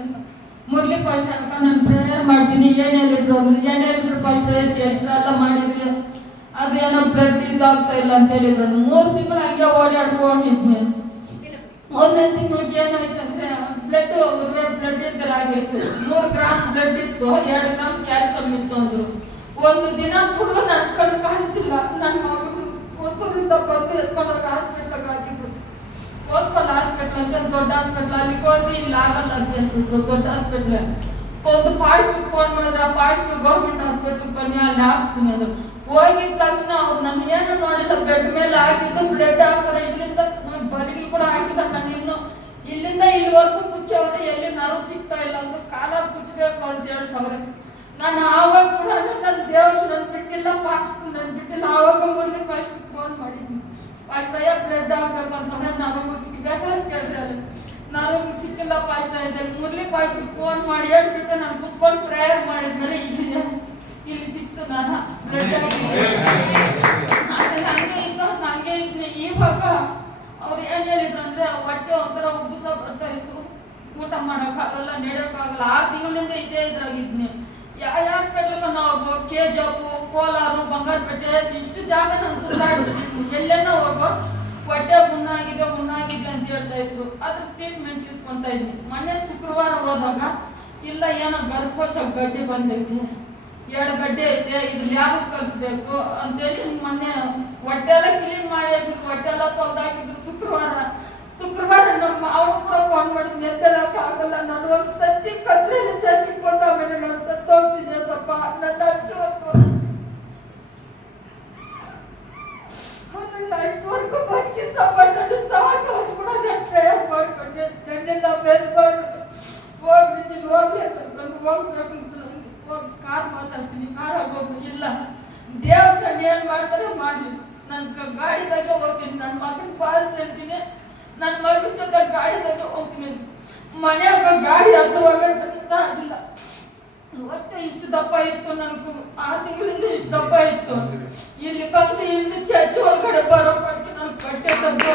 ಅಂತ ಮುರಳಿ ಫಸ್ಟ್ ಅನ್ಕ ನಾನು ಪ್ರೇಯರ್ ಮಾಡ್ತೀನಿ. ಏನು ಹೇಳಿದ್ರು ಫಸ್ಟ್ ಎಷ್ಟೆಲ್ಲ ಮಾಡಿದ್ರಿ ಅದೇನೋ ಬ್ಲಡ್ ಇದಾಗ್ತಾ ಇಲ್ಲ ಅಂತ ಹೇಳಿದ್ರು. 3 ತಿಂಗಳು ಹಂಗೆ ಓಡಾಡ್ಕೊಂಡಿದ್ನಿ. 1ನೇ ತಿಂಗಳಿಗೆ ಏನಾಯ್ತಂದ್ರೆ ಬ್ಲಡ್ ಇಲ್ದರ ಆಗಿತ್ತು. 3 ಗ್ರಾಮ್ ಬ್ಲಡ್ ಇತ್ತು, 2 ಗ್ರಾಮ್ ಕ್ಯಾಲ್ಸಿಯಂ ಇತ್ತು ಅಂದ್ರು. ಒಂದು ದಿನ ಫುಲ್ಲು ನನ್ನ ಕಣ್ಣು ಕಾಣಿಸಿಲ್ಲ. ನನ್ನ ಮಗು ಹೊಸೂರಿಂದ ಬಂದು ಎತ್ಕೊಂಡೋಗಿ ಹಾಸ್ಪಿಟ್ಲಿಗೆ ಹಾಕಿದ್ರು. ಹಾಸ್ಪಿಟ್ಲ್ ಅಂತ ದೊಡ್ಡ ಹಾಸ್ಪಿಟ್ಲ್, ಅಲ್ಲಿಗೆ ಹೋದ್ರೆ ಇಲ್ಲಿ ಆಗಲ್ಲ ಅಂತ ಹೇಳ್ಬಿಟ್ರು. ದೊಡ್ಡ ಹಾಸ್ಪಿಟ್ಲ್ ಒಂದು ಪಾಯ್ಸ್ಗೆ ಫೋನ್ ಮಾಡಿದ್ರೆ ಆ ಪಾಯ್ಸ್ಗೆ ಗೌರ್ಮೆಂಟ್ ಹಾಸ್ಪಿಟ್ಲಿಗೆ ಬನ್ನಿ ಅಲ್ಲಿ ಹಾಕ್ಸ್ತೀನಿ ಅಂದ್ರು. ಹೋಗಿದ ತಕ್ಷಣ ಅವ್ರು ನನ್ನ ಏನು ನೋಡಿಲ್ಲ, ಬೆಡ್ ಮೇಲೆ ಆಗಿದ್ದು ಬ್ಲಡ್ ಹಾಕ್ತಾರೆ. ಇಲ್ಲಿಂದ ಬಲಿಗೆ ಕೂಡ ಹಾಕಿಲ್ಲ. ನಾನು ಇಲ್ಲಿಂದ ಇಲ್ಲಿವರೆಗೂ ಕುಚ್ಚವ್ರೆ, ಎಲ್ಲಿ ನರು ಸಿಗ್ತಾ ಇಲ್ಲ ಅಂದ್ರೆ ಕಾಲ ಕುಚ್ಚಬೇಕು ಅಂತ ಹೇಳ್ತವ್ರೆ. ನಾನು ಆವಾಗ ಕೂಡ ನನ್ನ ದೇವರು ನನ್ನ ಬಿಟ್ಟಿಲ್ಲ, ಪಾಸ್ಟರ್ ನನ್ನ ಬಿಟ್ಟಿಲ್ಲ. ಆವಾಗ ಮೊನ್ನೆ ಫಸ್ಟ್ ಫೋನ್ ಮಾಡಿದ್ನಿ, ಪಾಸ್ಟಯ್ಯ ಬ್ಲಡ್ ಹಾಕ್ಬೇಕಂತಂದ್ರೆ ನಮಗೂ ಸಿಗ್ಬೇಕಂತ ಕೇಳಿದ್ರೆ ನಮಗೂ ಸಿಕ್ಕಿಲ್ಲ ಪಾಸ್ಟರ್ ಇದೆ. ಮುರಳಿ ಪಾಸ್ಟ್ಗೆ ಫೋನ್ ಮಾಡಿ ಹೇಳ್ಬಿಟ್ಟು ನಾನು ಕುತ್ಕೊಂಡು ಪ್ರೇಯರ್ ಮಾಡಿದ್ಮೇಲೆ ಇಲ್ಲಿ ಸಿಕ್ತು. ನಾನು ಬ್ಲಡ್ ಹಂಗೆ ಇದ್ನಿ. ಇವಾಗ ಅವ್ರು ಏನು ಹೇಳಿದ್ರು ಅಂದ್ರೆ ಹೊಟ್ಟೆ ಒಂಥರ ಉಬ್ಬಸ ಬರ್ತಾ ಇತ್ತು, ಊಟ ಮಾಡೋಕ್ಕಾಗಲ್ಲ, ನಡೆಯೋಕ್ಕಾಗಲ್ಲ. 6 ತಿಂಗಳಿಂದ ಇದೇ ಇದ್ರಾಗಿದ್ನಿ. ಯಾವ ಹಾಸ್ಪಿಟ್ಲಿಗೆ ನಾವು KGF, ಕೋಲಾರ, ಬಂಗಾರಪೇಟೆ ಇಷ್ಟು ಜಾಗ ನಾನು ಸುತ್ತಾಡ್ಬಿಟ್ಟಿದ್ನಿ. ಎಲ್ಲೆಲ್ಲ ಹೋಗೋ ಹೊಟ್ಟೆ ಹುಣ್ಣಾಗಿದೆ ಅಂತ ಹೇಳ್ತಾ ಇದ್ರು. ಅದಕ್ಕೆ ಟ್ರೀಟ್ಮೆಂಟ್ ಯೂಸ್ಕೊಂತಾ ಇದ್ನಿ. ಮೊನ್ನೆ ಶುಕ್ರವಾರ ಹೋದಾಗ ಇಲ್ಲ ಏನೋ ಗರ್ಭಕೋಶ ಗಡ್ಡೆ ಬಂದೈತೆ, 2 ಗಡ್ಡೆ ಐತೆ, ಇದು ಲ್ಯಾಬಿಗೆ ಕಳಿಸ್ಬೇಕು ಅಂತೇಳಿ ಮೊನ್ನೆ ಹೊಟ್ಟೆ ಎಲ್ಲ ಕ್ಲೀನ್ ಮಾಡಿ ಹೊಟ್ಟೆ ಎಲ್ಲ ತೊಳೆದಾಕಿದ್ರು. ಶುಕ್ರವಾರ ನಮ್ಮ ಅವನು ಕೂಡ ಫೋನ್ ಮಾಡಿದ್ನಿ, ಎದ್ದೇಳಕ್ಕಾಗಲ್ಲ ನಾನು, ಒಂದು ಸತ್ತಿ ಕತ್ರೆಯಲ್ಲಿ ಚರ್ಚಿಗೆ ಬಂದ ಆಮೇಲೆ ನಾನು ಸತ್ತೋಗ್ತೀನಿ ಸ್ವಲ್ಪ ನನ್ನ ಅಷ್ಟುವರೆಗೂ ಬದುಕಿ ಸಪ್ಪ ನನ್ನ ಸಾಕು ಅದು ಕೂಡ ನಾನು ಪ್ರೇಯರ್ ಮಾಡ್ಕೊಂಡೆ. ನನ್ನೆಲ್ಲ ಬೇಸ್ಕೊಂಡು ಹೋಗ್ಬೇಕು ಕಾರ್ ಮಾತಾಡ್ತೀನಿ, ಕಾರಾಗ ಹೋಗ್ಬೇಕು. ಇಲ್ಲ ದೇವ್ರು ನಾನು ಏನು ಮಾಡ್ತಾರೆ ಮಾಡಲಿ, ನನ್ನ ಗಾಡಿದಾಗೆ ಹೋಗ್ತೀನಿ, ನನ್ನ ಮಗನ ಪಾಲ್ ಹೇಳ್ತೀನಿ, ನನ್ನ ಮಗನ ಜೊತೆ ಗಾಡಿದಾಗೆ ಹೋಗ್ತೀನಿ. ಮನೆಯಾಗ ಗಾಡಿ ಹತ್ತುವಾಗ ಆಗಿಲ್ಲ. ಹೊಟ್ಟೆ ಇಷ್ಟು ದಪ್ಪ ಇತ್ತು, ನನಗೂ 6 ತಿಂಗಳಿಂದ ಇಷ್ಟು ದಪ್ಪ ಇತ್ತು. ಇಲ್ಲಿ ಬಂದು ಇಳಿದು ಚರ್ಚ್ ಒಳಗಡೆ ಬರೋ ನನಗೆ ಬಟ್ಟೆ ತಂದು